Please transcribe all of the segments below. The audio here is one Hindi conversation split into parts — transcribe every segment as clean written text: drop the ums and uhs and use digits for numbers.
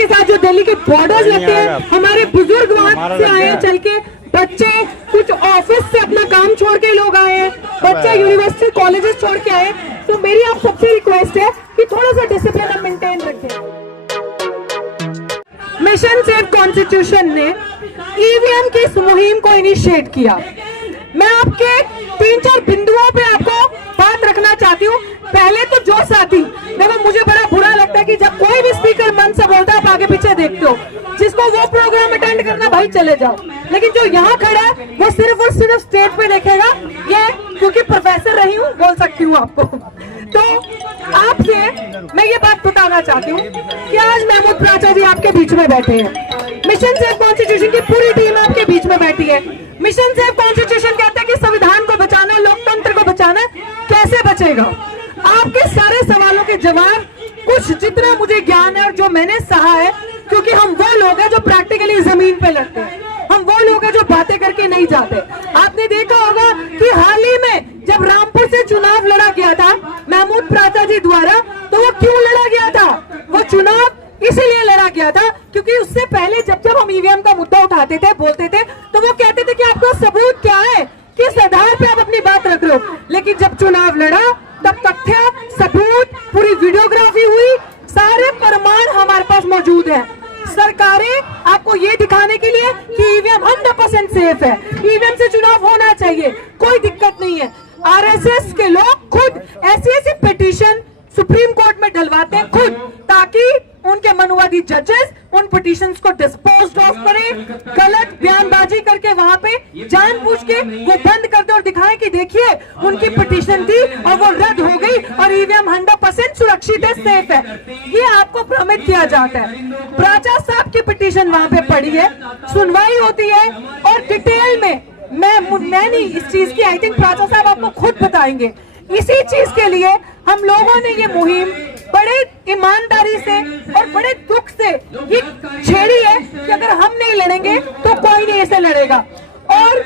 के साथ जो दिल्ली के बॉर्डर्स लगते हैं, हमारे बुजुर्ग वहां से आए हैं चल के, बच्चे कुछ ऑफिस से अपना काम छोड़ के लोग आए हैं, बच्चे यूनिवर्सिटी कॉलेजेस छोड़ के आए। तो मेरी आप सबसे रिक्वेस्ट है कि थोड़ा सा डिसिप्लिन हम मेंटेन रखें। मिशन सेव कॉन्स्टिट्यूशन ने ईवीएम की इस मुहिम को इनिशिएट किया। मैं आपके 3-4 बिंदुओं पे आपको बात रखना चाहती हूँ। पहले तो जो साथी, देखो मुझे बड़ा बुरा लगता है कि जब कोई भी स्पीकर मन से बोलता है आप आगे पीछे देखते हो, जिसको वो प्रोग्राम अटेंड करना भाई चले जाओ, लेकिन जो यहाँ खड़ा है वो सिर्फ और सिर्फ स्टेज पे देखेगा। ये क्योंकि प्रोफेसर रही हूँ बोल सकती हूँ आपको। तो आपसे मैं ये बात बताना चाहती हूँ कि आज महमूद प्राचा जी आपके बीच में बैठे हैं, मिशन सेव कॉन्स्टिट्यूशन की पूरी टीम आपके बीच में बैठी है। मिशन सेव कॉन्स्टिट्यूशन कहते हैं कि संविधान को बचाना है, लोकतंत्र को बचाना है। कैसे बचेगा? आपके सारे सवालों के जवाब कुछ जितना मुझे ज्ञान है और जो मैंने सहा है, क्योंकि हम वो लोग हैं जो प्रैक्टिकली जमीन पे लड़ते हैं, हम वो लोग हैं जो बातें करके नहीं जाते। आपने देखा होगा कि हाल ही में जब रामपुर से चुनाव लड़ा गया था महमूद प्राचा जी द्वारा, तो वो क्यों लड़ा गया था? वो चुनाव इसीलिए लड़ा गया था क्योंकि उससे पहले जब हम ईवीएम का मुद्दा उठाते थे, बोलते थे, तो वो कहते थे कि आपका सबूत क्या है, किस आधार पे आप अपनी बात रख रहे हो। लेकिन जब चुनाव लड़ा तब तथ्य, सबूत, पूरी वीडियोग्राफी हुई, सारे प्रमाण हमारे पास मौजूद है। सरकारें आपको ये दिखाने के लिए कि ईवीएम 100% सेफ है, ईवीएम से चुनाव होना चाहिए, कोई दिक्कत नहीं है। आरएसएस के लोग खुद ऐसी पिटीशन सुप्रीम कोर्ट में डलवाते हैं खुद, ताकि उनके मनुवादी जजेस उन पिटीशंस को डिस्पोज ऑफ करें, गलत बयानबाजी करके वहां पे जानबूझ के वो बंद कर दे और दिखाएं कि देखिए उनकी पिटीशन थी और वो रद्द हो गई और ईवीएम 100% सुरक्षित है, सेफ है। ये आपको भ्रमित किया जाता है। प्राचा साहब की पिटीशन वहां पे पड़ी है, सुनवाई होती है और डिटेल में मैं नहीं इस चीज की, आई थिंक प्राचा साहब आपको खुद बताएंगे। इसी चीज के लिए हम लोगों ने ये मुहिम बड़े ईमानदारी से और बड़े दुख से ये छेड़ी है कि अगर हम नहीं लड़ेंगे तो कोई नहीं ऐसे लड़ेगा। और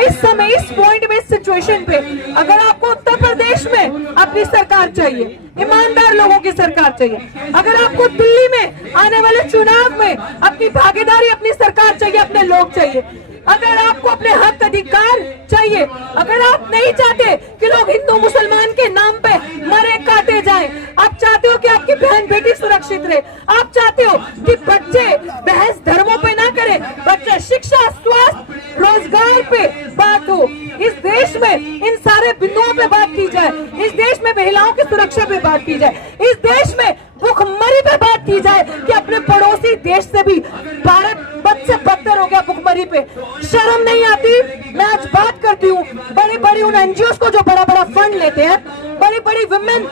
इस समय, इस पॉइंट में, इस सिचुएशन पे अगर आपको उत्तर प्रदेश में अपनी सरकार चाहिए, ईमानदार लोगों की सरकार चाहिए, अगर आपको दिल्ली में आने वाले चुनाव में अपनी भागीदारी, अपनी सरकार चाहिए, अपने लोग चाहिए, अगर आपको अपने हक अधिकार चाहिए, अगर आप नहीं चाहते कि लोग हिंदू मुसलमान के नाम पे मरे काटे जाएं, आप चाहते हो कि आपकी बहन बेटी सुरक्षित रहे, आप चाहते हो कि बच्चे बहस धर्मों पे ना करें, बच्चे शिक्षा, स्वास्थ्य, रोजगार पे बात हो, इस देश में इन सारे बिंदुओं पे बात की जाए, इस देश में महिलाओं की सुरक्षा पे बात की जाए, इस देश में भुखमरी पे बात की जाए कि अपने पड़ोसी देश से भी भारत बद से बदतर हो गया भुखमरी पे। शर्म नहीं आती? मैं आज बात करती हूँ बड़ी बड़ी उन एनजीओ को जो बड़ा बड़ा फंड लेते हैं, बड़ी बड़ी वुमेन,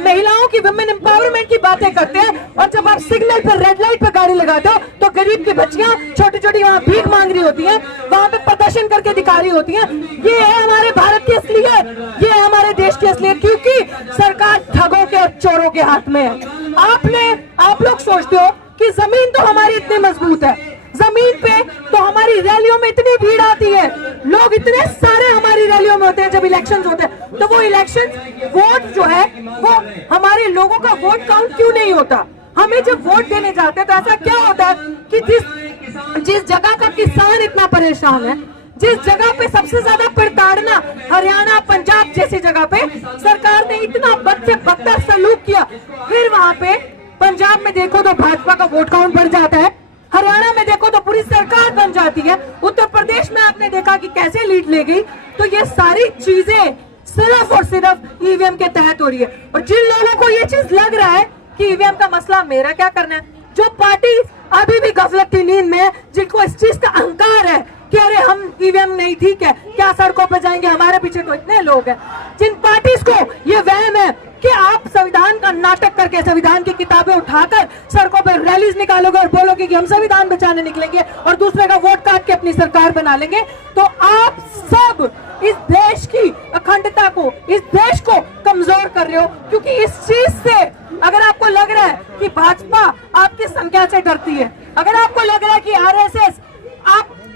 महिलाओं की वुमेन एम्पावरमेंट की बातें करते हैं, और जब आप सिग्नल पर, रेड लाइट पर गाड़ी लगाते हो तो गरीब की बच्चियां छोटी छोटी वहाँ भीख मांग रही होती हैं, वहाँ पे प्रदर्शन करके दिखा रही होती हैं। ये है हमारे भारत की असलियत, ये है हमारे देश की असलियत, क्योंकि सरकार ठगों के और चोरों के हाथ में है। आप लोग सोचते हो कि जमीन तो हमारी इतनी मजबूत है, जमीन पे तो हमारी रैलियों में इतनी भीड़ आती है, लोग इतने सारे हमारी रैलियों में होते हैं जब इलेक्शंस होते हैं, तो वो इलेक्शंस, वोट जो है वो हमारे लोगों का वोट काउंट क्यों नहीं होता? हमें जब वोट देने जाते हैं तो ऐसा क्या होता है कि जिस जगह का किसान इतना परेशान है, जिस जगह पे सबसे ज्यादा प्रताड़ना हरियाणा, पंजाब जैसी जगह पे सरकार ने इतना बद से बदतर सलूक किया, फिर वहां पे पंजाब में देखो तो भाजपा का वोट काउंट बढ़ जाता है, हरियाणा में देखो तो पूरी सरकार बन जाती है, उत्तर प्रदेश में आपने देखा कि कैसे लीड ले गई। तो ये सारी चीजें सिर्फ और सिर्फ ईवीएम के तहत हो रही है। और जिन लोगों को ये चीज लग रहा है कि ईवीएम का मसला मेरा क्या करना है, जो पार्टी अभी भी गफलत की नींद में है, जिनको इस चीज का अहंकार है कि अरे हम ईवीएम नहीं ठीक है, क्या सड़कों पे जाएंगे, हमारे पीछे तो इतने लोग हैं, जिन पार्टी को ये वहम है कि आप संविधान का नाटक करके संविधान की किताबें उठाकर सड़कों पर रैलीज निकालोगे और बोलोगे कि हम संविधान बचाने निकलेंगे और दूसरे का वोट काट के अपनी सरकार बना लेंगे, तो आप सब इस देश की अखंडता को, इस देश को कमजोर कर रहे हो। क्योंकि इस चीज से अगर आपको लग रहा है कि भाजपा आपकी संख्या से डरती है, अगर आपको लग रहा है कि आरएसएस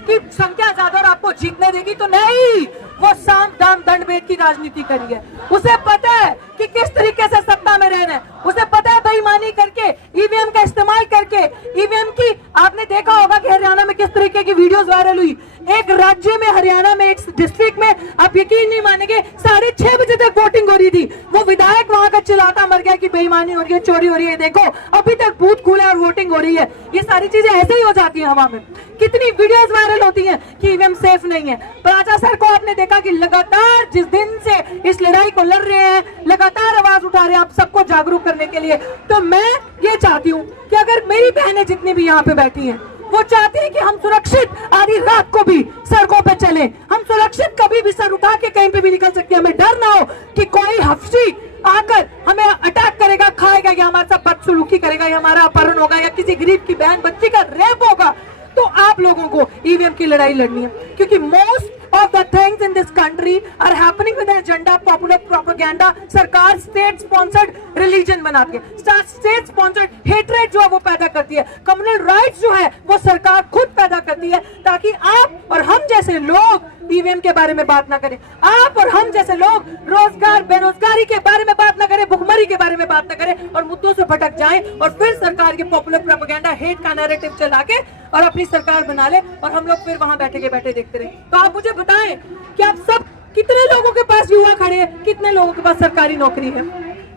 कि संख्या ज्यादा और आपको जीतने देगी, तो नहीं, वो साम दाम दंड भेद की राजनीति करी है। उसे पता है कि किस तरीके से सत्ता में रहना है, उसे पता है बेईमानी करके, ईवीएम का इस्तेमाल करके। ईवीएम की आपने देखा होगा कि हरियाणा में किस तरीके की वीडियोस वायरल हुई। एक राज्य में, हरियाणा में एक डिस्ट्रिक्ट में, आप यकीन नहीं मानेंगे, 6:30 बजे तक वोटिंग हो रही थी। वो विधायक वहां का चिल्लाता मर गया कि बेईमानी हो रही है, चोरी हो रही है, देखो अभी तक बूथ खुले और वोटिंग हो रही है। ये सारी चीजें ऐसे ही हो जाती है हवा में। कितनी वीडियोस वायरल होती हैं कि ईवीएम सेफ नहीं है। प्राचा सर को आपने देखा कि लगातार जिस दिन से इस लड़ाई को लड़ रहे हैं, लगातार आवाज उठा रहे हैं आप सबको जागरूक करने के लिए। तो मैं ये चाहती हूँ कि अगर मेरी बहनें जितनी भी यहाँ पे बैठी हैं, वो चाहती है कि हम सुरक्षित आधी रात को भी सड़कों पे चले, हम सुरक्षित कभी भी सर उठा के कहीं पे भी निकल सकते हैं, हमें डर ना हो कि कोई हफ्सी आकर हमें अटैक करेगा, खाएगा या हमारे साथ बदसलूकी करेगा या हमारा अपहरण होगा या किसी गरीब की बहन बच्ची का रेप होगा। तो आप लोगों को ईवीएम की लड़ाई लड़नी है, क्योंकि most of the things in this country are happening with the agenda popular propaganda। सरकार स्टेट स्पॉन्सर्ड रिलीजन बनाती है, स्टेट स्पॉन्सर्ड हेट्रेड जो है वो पैदा करती है, कम्युनल राइट्स जो है वो सरकार खुद पैदा करती है, ताकि आप और हम जैसे लोग ईवीएम के बारे में बात ना करें, आप और हम जैसे लोग रोजगार बेरोजगारी के बारे में बात ना करें, भुखमरी के बारे में बात ना करें और मुद्दों से भटक जाएं और फिर सरकार के पॉपुलर प्रोपेगेंडा हेट का नैरेटिव चला के और अपनी सरकार बना ले और हम लोग फिर वहां बैठे के बैठे देखते रहे। तो आप मुझे बताएं कि आप सब कितने लोगों के पास युवा खड़े हैं, कितने लोगों के पास सरकारी नौकरी है,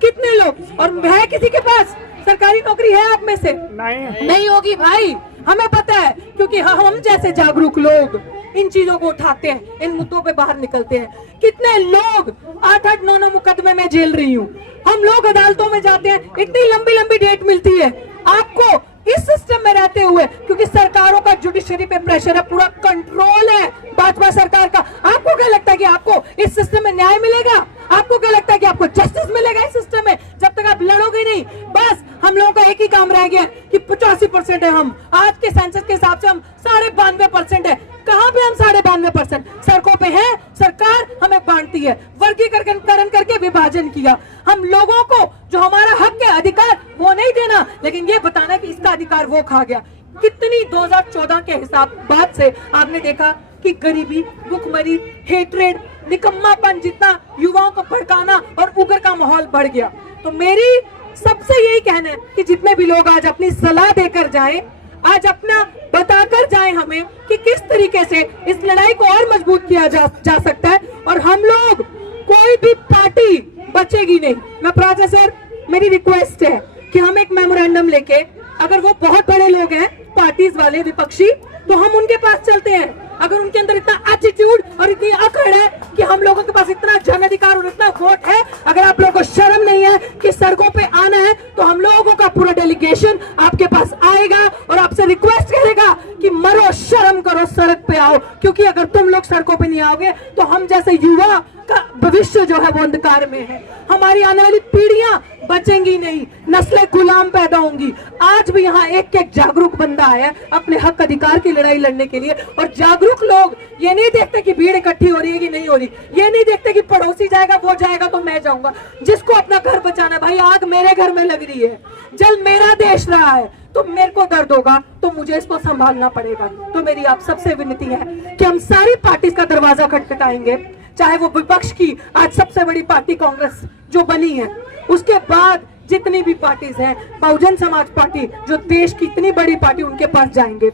कितने लोग, और है किसी के पास सरकारी नौकरी है आप में से? नहीं होगी भाई, हमें पता है, क्योंकि हम जैसे जागरूक लोग इन चीजों को उठाते हैं, इन मुद्दों पे बाहर निकलते हैं। कितने लोग 8-8, 9-9 मुकदमे में झेल रही हूँ, हम लोग अदालतों में जाते हैं, इतनी लंबी लंबी डेट मिलती है आपको इस सिस्टम में रहते हुए, क्योंकि सरकारों का जुडिशरी पे प्रेशर है, पूरा कंट्रोल है भाजपा सरकार का। आपको क्या लगता है कि आपको इस सिस्टम में न्याय मिलेगा? आपको क्या लगता है कि आपको जस्टिस मिलेगा इस सिस्टम में जब तक आप लड़ोगे नहीं? बस हम लोगों का एक ही काम रह गया कि 85% है हम, आज के सेंसस के हिसाब से हम 92.5% है। कहां पे हम 92.5%? सड़कों पे हैं, सरकार हमें बांटती है, वर्गीकरण करके विभाजन किया। हम लोगों को जो हमारा हक है, अधिकार, वो नहीं देना, लेकिन ये बताना कि इसका अधिकार वो खा गया। कितनी 2014 के हिसाब बात से आपने देखा कि गरीबी, भुखमरी, हेट्रेड, निकम्मापन, जितना युवाओं को भड़काना और उग्र का माहौल बढ़ गया। तो मेरी सबसे यही कहना है कि जितने भी लोग आज अपनी सलाह देकर जाएं, आज अपना बताकर जाएं हमें कि किस तरीके से इस लड़ाई को और मजबूत किया जा सकता है, और हम लोग, कोई भी पार्टी बचेगी नहीं। मैं प्राचा सर, मेरी रिक्वेस्ट है कि हम एक मेमोरेंडम लेके, अगर वो बहुत बड़े लोग हैं पार्टीज वाले विपक्षी, तो हम उनके पास चलते हैं। अगर उनके अंदर इतना एटीट्यूड और इतनी अकड़ है कि हम लोगों के पास इतना जन अधिकार और इतना वोट है, अगर आप लोगों को शर्म नहीं है कि सड़कों पे आना है, तो हम लोगों का पूरा डेलीगेशन आपके पास आएगा और आपसे रिक्वेस्ट करेगा कि मरो, शर्म करो, सड़क पे आओ। क्योंकि अगर तुम लोग सड़कों पे नहीं आओगे तो हम जैसे युवा का भविष्य जो है वो अंधकार में है, हमारी आने वाली पीढ़ियां बचेंगी नहीं, नस्लें गुलाम पैदा होंगी। आज भी यहाँ एक एक जागरूक बंदा आया अपने हक अधिकार की लड़ाई लड़ने के लिए, और जागरूक लोग ये नहीं देखते कि भीड़ इकट्ठी हो रही है कि नहीं हो रही, ये नहीं देखते कि पड़ोसी जाएगा, वो जाएगा तो मैं जाऊंगा। जिसको अपना घर बचाना, भाई आग मेरे घर में लग रही है, जल मेरा देश रहा है, तो मेरे को दर्द होगा तो मुझे इसको संभालना पड़ेगा। तो मेरी आप सबसे विनती है कि हम सारी पार्टी का दरवाजा खटखटाएंगे, चाहे वो विपक्ष की आज सबसे बड़ी पार्टी कांग्रेस जो बनी है, उसके बाद जितनी भी पार्टीज हैं, बहुजन समाज पार्टी जो देश की इतनी बड़ी पार्टी, उनके पास जाएंगे।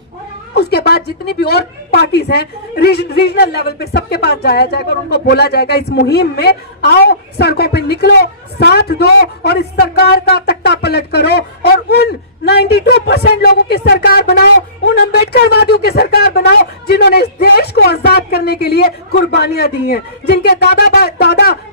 उसके बाद जितनी भी और पार्टीज हैं रीजनल लेवल पे, सबके पास जाया जाएगा और उनको बोला जाएगा इस मुहिम में आओ, सड़कों पे निकलो, साथ दो और इस सरकार का तख्ता पलट करो और उन 92% लोगों की सरकार बनाओ, उन अम्बेडकरवादियों की सरकार बनाओ जिन्होंने इस देश को आजाद करने के लिए कुर्बानियां दी हैं, जिनके दादा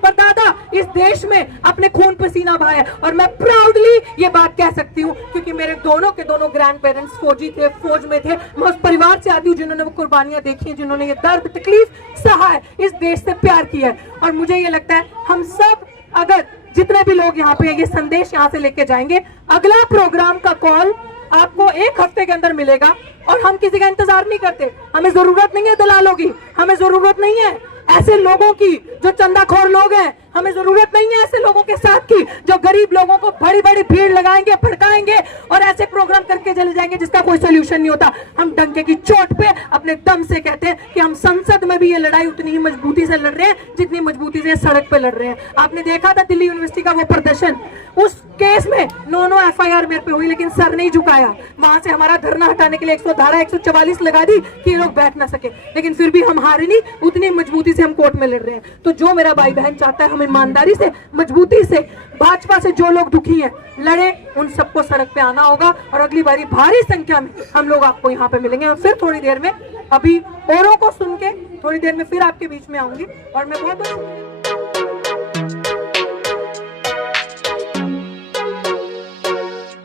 परदादा इस देश में अपने खून पसीना बहाया। और मैं प्राउडली ये बात कह सकती हूँ क्योंकि मेरे दोनों के दोनों ग्रैंड पेरेंट्स फौजी थे, फौज में थे। मैं उस परिवार से आती हूँ जिन्होंने वो कुर्बानियां देखी हैं, जिन्होंने ये दर्द तकलीफ सहा है, इस देश से प्यार किया है। और मुझे ये लगता है हम सब, अगर जितने भी लोग यहाँ पे हैं, ये संदेश यहाँ से लेके जाएंगे, अगला प्रोग्राम का कॉल आपको 1 हफ्ते के अंदर मिलेगा। और हम किसी का इंतजार नहीं करते, हमें जरूरत नहीं है दलालों की, हमें जरूरत नहीं है ऐसे लोगों की जो चंदाखोर लोग हैं, हमें जरूरत नहीं है ऐसे लोगों के साथ की जो गरीब लोगों को बड़ी बड़ी भीड़ लगाएंगे, भड़काएंगे और ऐसे प्रोग्राम करके चले जाएंगे जिसका कोई सोल्यूशन नहीं होता। हम डंके की चोट पे अपने दम से कहते हैं कि हम संसद में भी ये लड़ाई उतनी ही मजबूती से लड़ रहे हैं जितनी मजबूती से सड़क पे लड़ रहे हैं। आपने देखा था दिल्ली यूनिवर्सिटी का वो प्रदर्शन, उस केस में 9 FIR मेरे पे हुई, लेकिन सर नहीं झुकाया। वहां से हमारा धरना हटाने के लिए 144 लगा दी कि ये लोग बैठ ना सके, लेकिन फिर भी हम हारे नहीं, उतनी मजबूती से हम कोर्ट में लड़ रहे हैं। तो जो मेरा भाई बहन चाहता है हम ईमानदारी से, मजबूती से, भाजपा से जो लोग दुखी हैं लड़े, उन सबको सड़क पे आना होगा और अगली बारी भारी संख्या में हम लोग आपको यहाँ पे मिलेंगे। और फिर थोड़ी देर में, अभी औरों को सुन के थोड़ी देर में फिर आपके बीच में आऊंगी और मैं बहुत